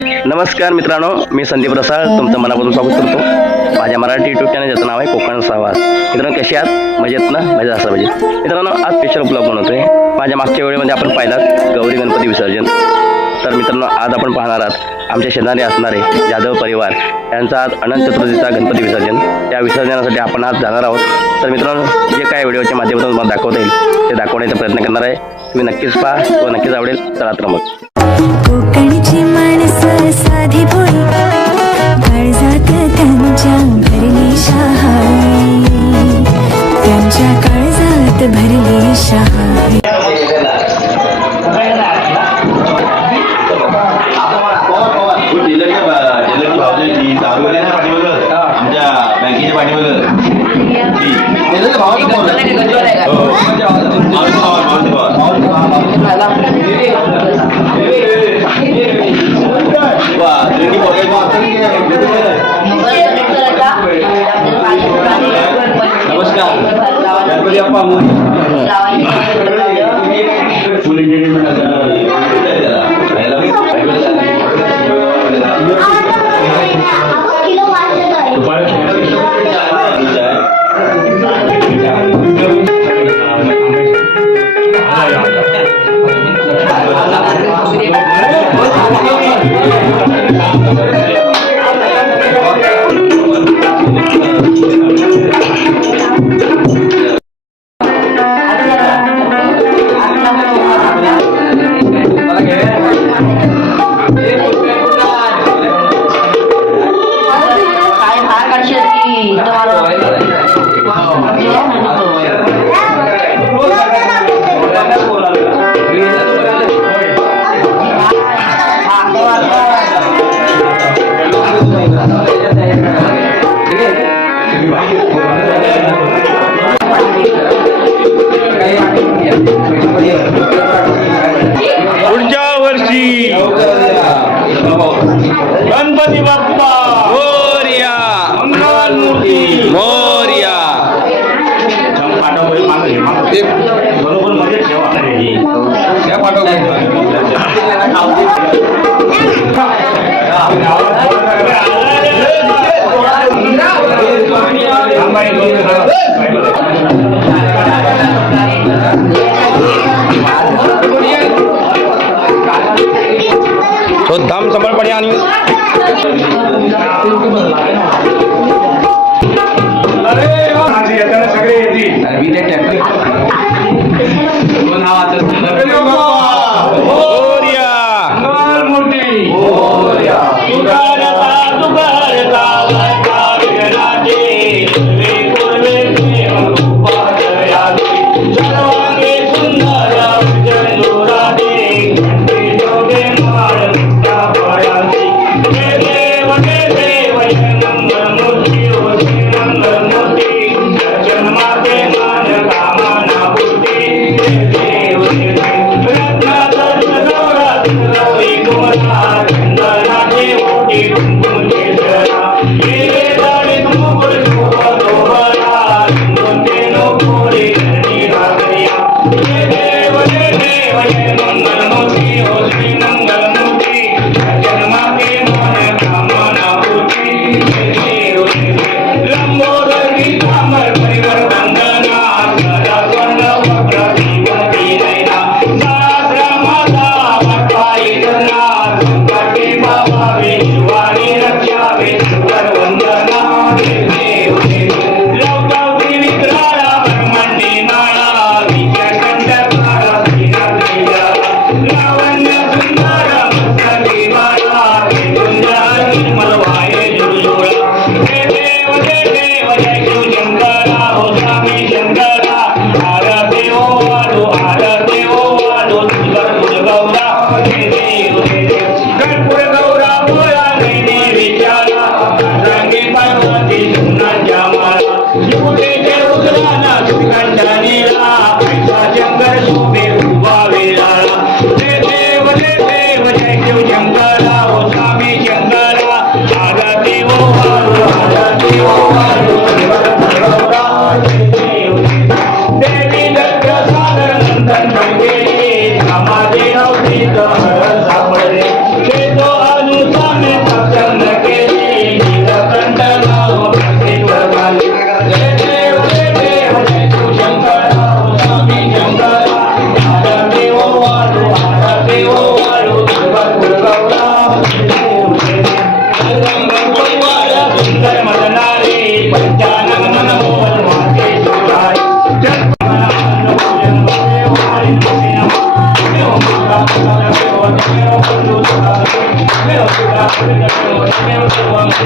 नमस्कार मित्रांनो मी संदीप रसाळ तुमचं मनापासून स्वागत करतो. माझ्या मराठी यूट्यूब चॅनल ज्याचं नाव आहे कोकण सहवास. मित्रांनो कसे आहात? मजेत ना? मजा असं पाहिजे. मित्रांनो आज स्पेशल उपलब्ध बनवतोय. माझ्या मागच्या वेळेमध्ये आपण पाहिलात गौरी गणपती विसर्जन. तर मित्रांनो आज आपण पाहणार आहात आमच्या शेजारी असणारे जाधव परिवार. यांचा आज अनंत चतुर्थीचा गणपती विसर्जन. त्या विसर्जनासाठी आपण आज जाणार आहोत. तर मित्रांनो जे काय व्हिडिओच्या माध्यमातून तुम्हाला दाखवता येईल ते दाखवण्याचा प्रयत्न करणार आहे. तुम्ही नक्कीच पहा व नक्कीच आवडेल चला तर मग. कोकणची माणसं साधी भोळी काळजात त्यांच्या भरली शहाळी त्यांच्या काळजात भरली शहाळी बँकेच्या नमस्कार गणपती अप्पा काय तो धाम समर्पणे आणि सगळे येतील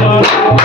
हरे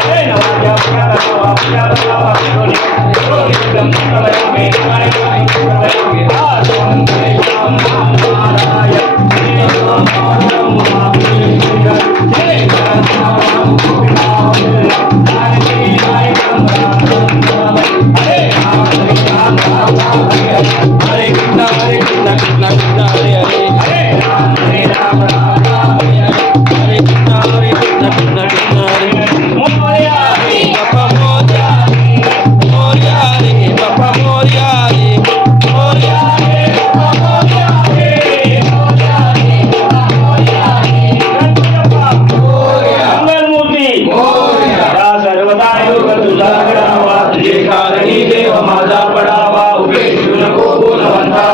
योग तुझे कारणी देव माझा पडावा उपेक्षु नको गुणवंता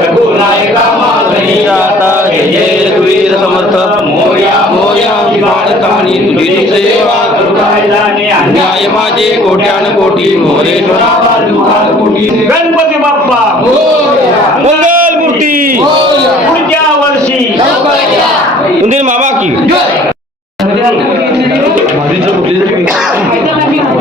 रघुनायका मागणी आता जय रघुवीर समर्थ। मोर्या मोर्या बाळकानी तुझी सेवा करुणाय अन्याय माझे कोट्यान कोटी मोरेश्वरा बाजूला कोटी। गणपती बाप्पा मंगल मूर्ती पुढच्या वर्षी। मामा की।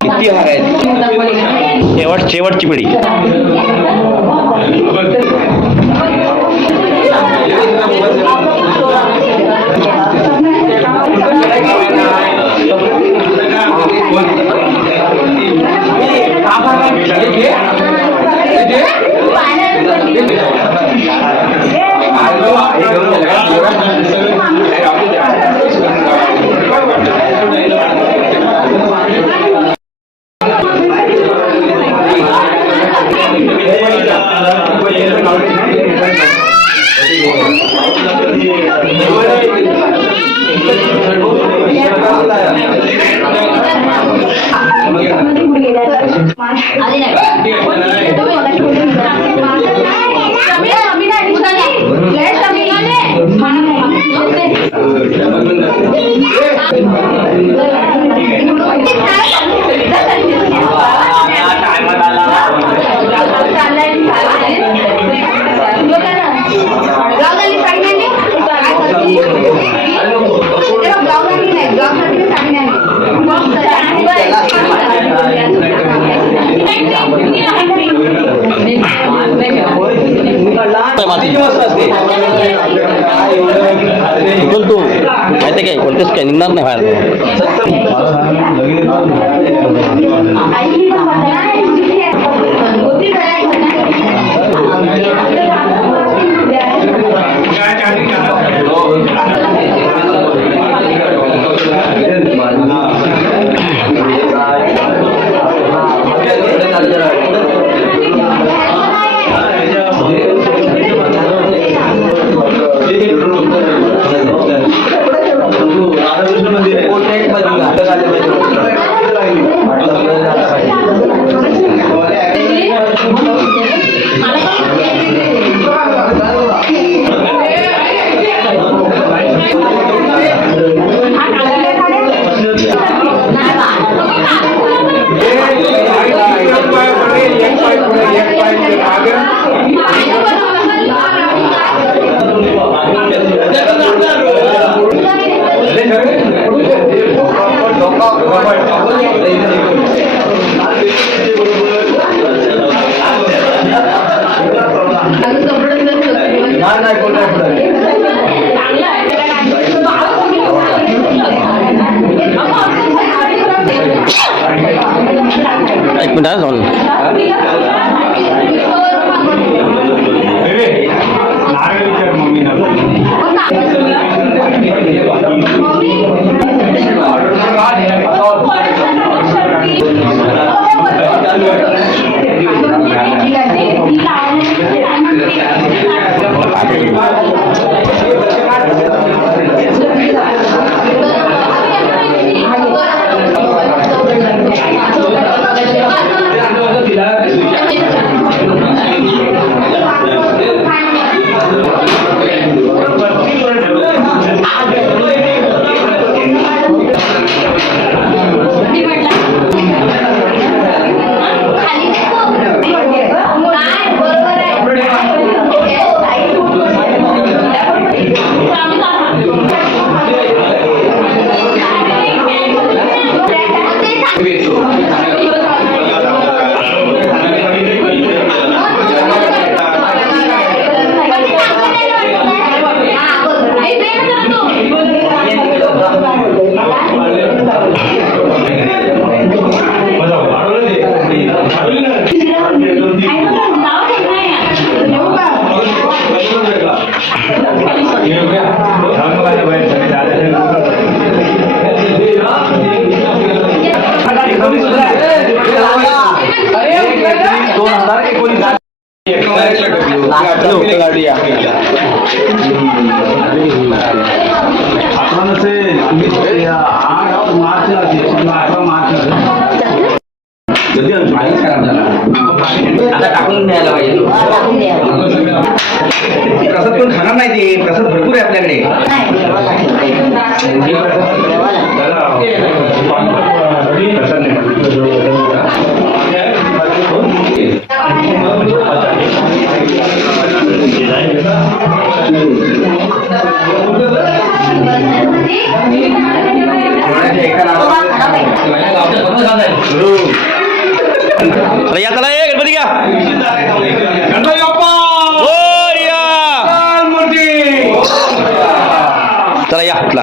किती हार आहेत? शेवट शेवटची पिढी. कोणतेच नाही बाहेर. নাই নাই কোনো या चला ये गणपती घ्या गणपती बाप्पा! हो, चला या कुठला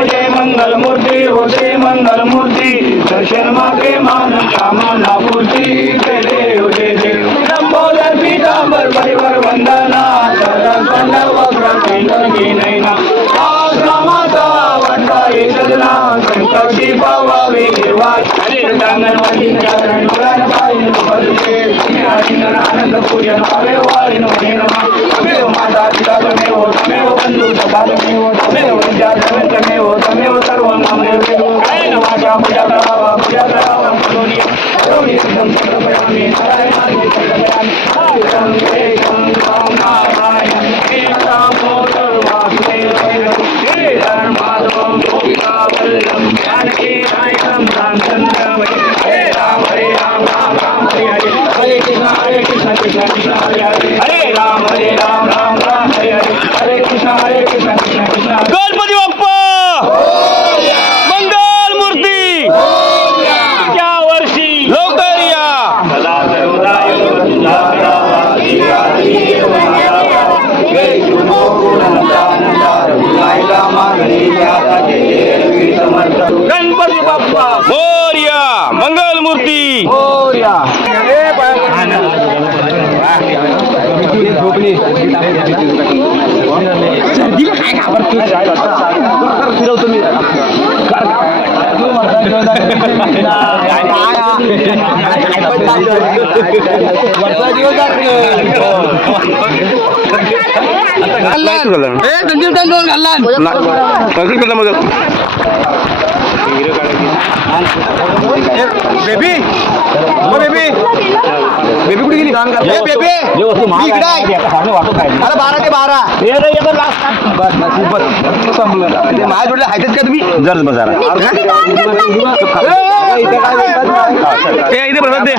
जय मंगल मूर्ती होते मंगल मूर्ती. दर्शन मागे मान कामना पूर्ती जय देव जय देव. लंबोदर पीतांबर परिवर वंदना. सरस वक्र नैना. சிவாவே இருவாய் தங்கள் வந்திருக்கிறார்கள் நுழைந்தாய் என்று பதிலே ஆனந்த பூரியனாவே வாழினும் மாதா பிதாகமே ஓட்டமே வந்து খাবার খেয়ে যাই দরকার ছিল তুমি কার बेबी. बेबी. बेबी कुठे गेली? बेबी. अरे बारा ते बारा. माझ्या जोडले आहेतच का तुम्ही? जर बसारा इथे संपत नाही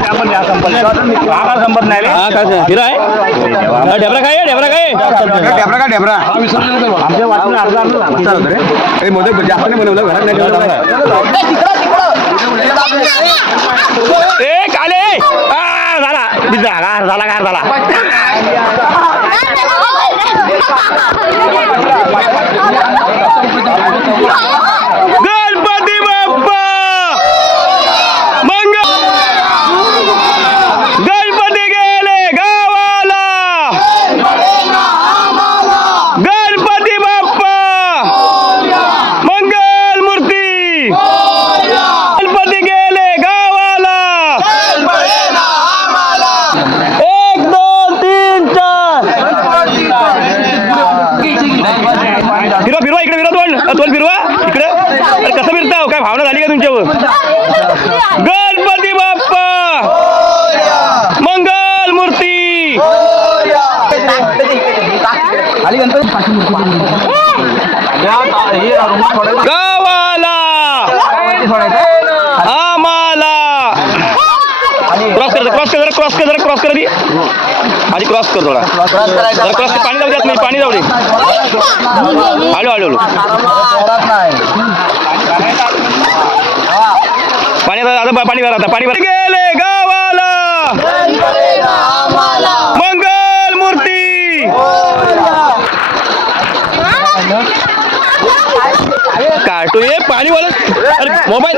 हिरा आहे? ढेबरा काय ढेबरा काय ढेबरा का ढेबरा? आमच्या वाचून अर्धा अर्धा रे. मोदक जास्त नाही बनवलं घरात नाही ए काले! आ, झाला. गार झाला गार झाला. गणपती बाप्पा मंगल गणपती गेले गावाला गणपती बाप्पा मंगल मूर्ती गणपती गेले गावाला एक दोन तीन चार फिरवा फिरवा इकडे फिरवा तोंड तोंड फिरवा इकडे अरे कसं फिरता काय भावना झाली का तुमच्यावर गणपती बाप्पा मंगल मूर्ती गावाला आम्हाला क्रॉस करता क्रॉस कर जरा क्रॉस कर आधी. आधी क्रॉस कर थोडा. जरा क्रॉस कर पाणी जाऊ देत नाही पाणी जाऊ दे. हळू हळू हळू पाणी आता पाणी भरा आता पाणी भरा. गेले गावाला. मंगल मूर्ती. काटू ये पाणी वाला. अरे मोबाईल.